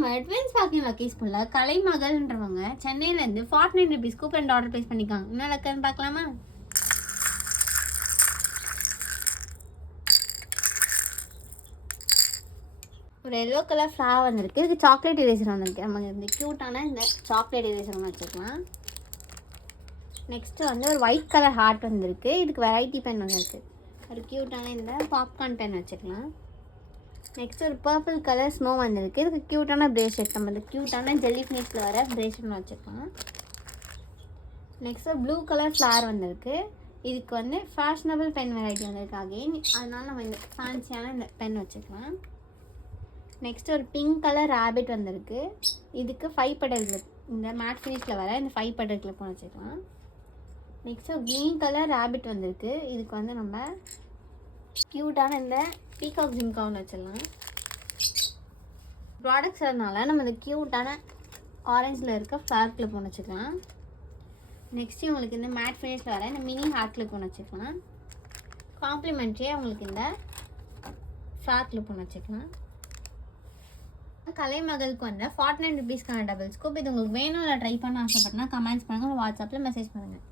நம்ம twins walking லக்கீஸ்ஃபுல்ல கலைமகள்ன்றவங்க சென்னையிலேருந்து 49 rupees coupon order place பண்ணிக்காங்க. என்ன லக்குன்னு பார்க்கலாமா? ஒரு எல்லோ கலர் ஃப்ளவர் வந்திருக்கு. இதுக்கு சாக்லேட் எரேசர் வந்திருக்கு. நம்ம இந்த க்யூட்டான இந்த சாக்லேட் எரேசர் ஒன்று வச்சுக்கலாம். நெக்ஸ்ட்டு வந்து ஒரு ஒயிட் கலர் ஹார்ட் வந்திருக்கு. இதுக்கு வெரைட்டி பென் வந்திருக்கு. ஒரு க்யூட்டான இந்த பாப்கார்ன் பென் வச்சுக்கலாம். நெக்ஸ்ட் ஒரு பர்பிள் கலர் ஸ்னோ வந்திருக்கு. இதுக்கு க்யூட்டான பிரேஸ்லெட், நம்ம இந்த க்யூட்டான ஜெல்லி ஃபினிஷில் வர பிரேஸ்லெட் வச்சுக்கலாம். நெக்ஸ்ட்டு ப்ளூ கலர் ஃப்ளவர் வந்திருக்கு. இதுக்கு வந்து ஃபேஷனபிள் பென் வெரைட்டி வந்திருக்கு அகெயின். அதனால நம்ம இந்த ஃபேன்சியான இந்த பென் வச்சுக்கலாம். நெக்ஸ்ட் ஒரு பிங்க் கலர் ரேபிட் வந்திருக்கு. இதுக்கு 5 பெடல் கிளிப், இந்த மேட் ஃபினிஷில் வர இந்த 5 பெடல் கிளிப் வச்சுக்கலாம். நெக்ஸ்ட் ஒரு க்ரீன் கலர் ரேபிட் வந்திருக்கு. இதுக்கு வந்து நம்ம க்யூட்டான இந்த பீகாக் ஜிம்காவுன்னு வச்சிடலாம். ப்ராடக்ட்ஸ் அதனால நம்ம இந்த க்யூட்டான ஆரஞ்சில் இருக்க ஃப்ளவர் கிளிப் ஒன்று வச்சுக்கலாம். நெக்ஸ்ட்டு உங்களுக்கு இந்த மேட் ஃபினிஷில் வர இந்த மினி ஹேர் கிளிப் ஒன்று வச்சுக்கலாம். காம்ப்ளிமெண்ட்ரியாக உங்களுக்கு இந்த ஃப்ளார் கிளிப் ஒன்று வச்சுக்கலாம். கலைமகளுக்கு வந்து 49 ருபீஸ்க்கான டபுள் ஸ்கூப். இது உங்களுக்கு வேணும் இல்லை ட்ரை பண்ண ஆசைப்பட்டனா கமெண்ட்ஸ் பண்ணுங்கள், வாட்ஸ்அப்பில் மெசேஜ் பண்ணுங்கள்.